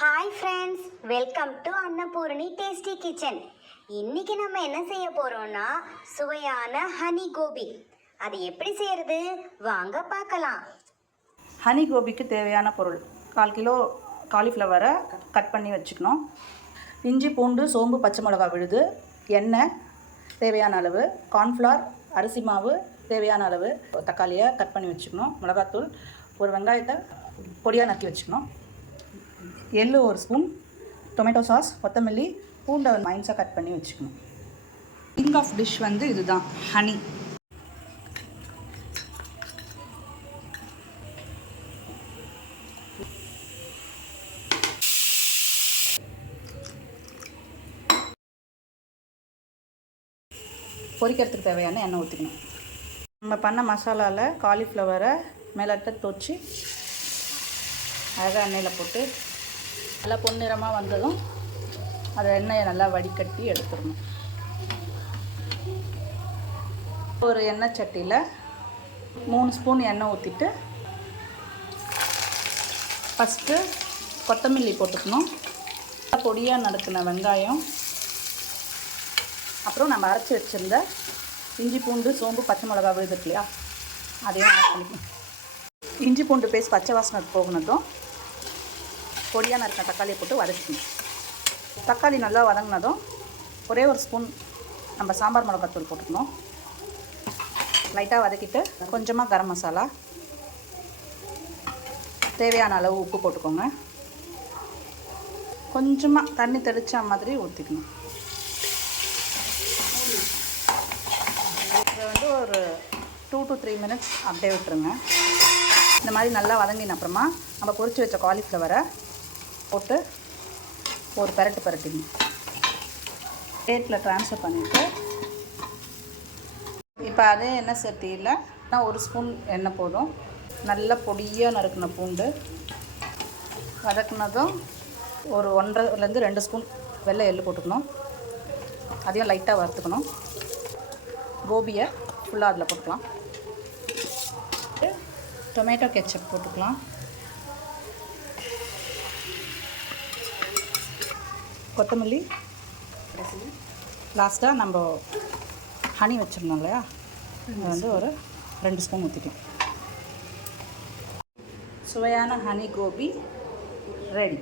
Hi friends welcome to Annapoorani tasty kitchen இன்னைக்கு நம்ம என்ன செய்ய போறோம்னா சுவையான ஹனி கோபி அது எப்படி செய்யறது? வாங்க பார்க்கலாம். ஹனி கோபிக்கு தேவையான பொருள். கால் கிலோ காலிஃப்ளவரை கட் பண்ணி வச்சுக்கணும். இஞ்சி பூண்டு சோம்பு பச்சை மிளகா விழுது. எண்ணெய் தேவையான அளவு. கார்ன்ஃப்ளவர் அரிசி மாவு தேவையான அளவு. தக்காளியை கட் பண்ணி வச்சுக்கணும். மிளகாத்தூள் ஒரு வெங்காயத்தை பொடியாக நக்கி வச்சுக்கணும். எள்ளு ஒரு ஸ்பூன் டொமேட்டோ சாஸ் கொத்தமல்லி பூண்டை மைன்ஸாக கட் பண்ணி வச்சுக்கணும். கிங் ஆஃப் டிஷ் வந்து இதுதான் ஹனி பொரிக்கிறதுக்கு தேவையான எண்ணெய் ஊற்றிக்கணும் நம்ம பண்ண மசாலாவில் காலிஃப்ளவரை மேலட்ட தொச்சு அழகாக எண்ணெயில் போட்டு நல்லா பொன்னிறமாக வந்ததும் அதை எண்ணெயை நல்லா வடிகட்டி எடுத்துடணும். ஒரு எண்ணெய் சட்டியில் மூணு ஸ்பூன் எண்ணெய் ஊற்றிட்டு ஃபஸ்ட்டு கொத்தமல்லி போட்டுக்கணும். பொடியாக நறுக்கின வெங்காயம். அப்புறம் நம்ம அரைச்சி வச்சுருந்த இஞ்சி பூண்டு சோம்பு பச்சை மிளகா விழுது இல்லையா? அதையும் ஆட் பண்ணிக்கணும். இஞ்சி பூண்டு பேஸ்ட் பச்சை வாசனை போகுனதும் பொடியாக இருக்க தக்காளியை போட்டு வதக்கிக்கணும். தக்காளி நல்லா வதங்கினதும் ஒரே ஒரு ஸ்பூன் நம்ம சாம்பார் மிளகாத்தூள் போட்டுக்கணும். லைட்டாக வதக்கிட்டு கொஞ்சமாக கரம் மசாலா. தேவையான அளவு உப்பு போட்டுக்கோங்க. கொஞ்சமாக தண்ணி தெளித்த மாதிரி ஊற்றிக்கணும் இதை வந்து ஒரு டூ டு த்ரீ மினிட்ஸ் அப்படியே விட்டுருங்க. இந்த மாதிரி நல்லா வதங்கின அப்புறமா நம்ம பொறிச்சு வச்ச காலிஃப்ளவரை போட்டு ஒரு பரட்டு பரட்டிங்க. பிளேட்டில் ட்ரான்ஸ்ஃபர் பண்ணிவிட்டு இப்போ அதே எண்ணெய் சட்டியில் நான் ஒரு ஸ்பூன் எண்ணெய் போதும். நல்ல பொடியாக நறுக்கின பூண்டு. வதக்குனதும் ஒரு ஒன்றரைலேருந்து ரெண்டு ஸ்பூன் வெள்ளை எள்ளு போட்டுக்கணும். அதையும் லைட்டாக வறுத்துக்கணும். கோபியை ஃபுல்லாக அதில் போட்டுக்கலாம். டொமேட்டோ கெச்சப் போட்டுக்கலாம். கொத்தமல்லி. லாஸ்ட்டாக நம்ம ஹனி வச்சுருந்தோம் இல்லையா? அது வந்து ஒரு ரெண்டு ஸ்பூன் ஊற்றிக்கும் சுவையான ஹனி கோபி ரெடி